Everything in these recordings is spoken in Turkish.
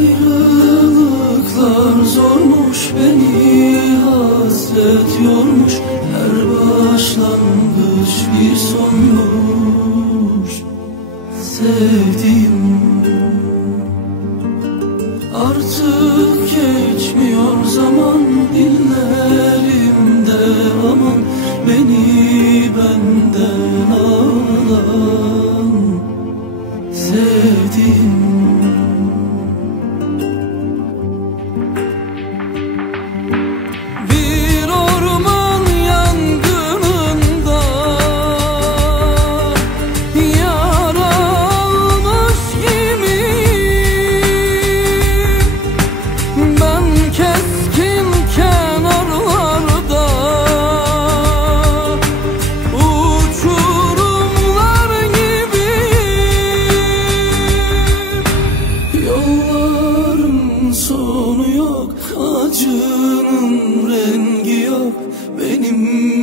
Ayrılıklar zormuş beni hasret yormuş. Her başlangıç bir sonmuş Sevdiğim artık geçmiyor zaman dil rengi yok Benim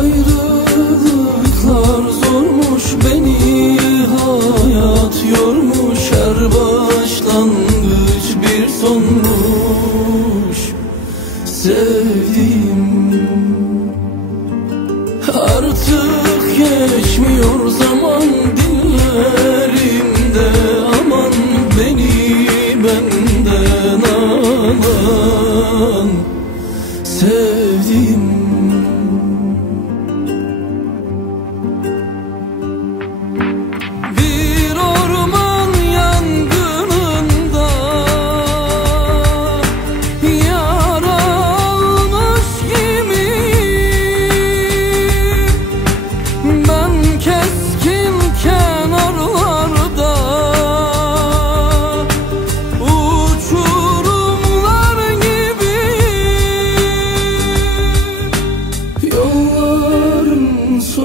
Ayrılıklar zormuş beni hayat yormuş Her başlangıç bir sonmuş. Sevdiğim Artık geçmiyor zaman dillerimde Sevdiğim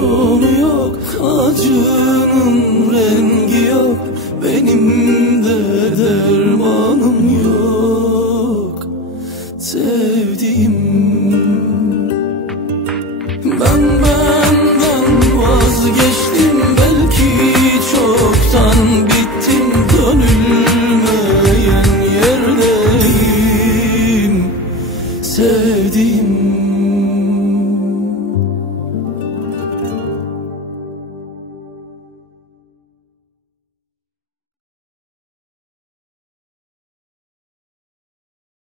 sonu yok. Acının rengi yok. Benim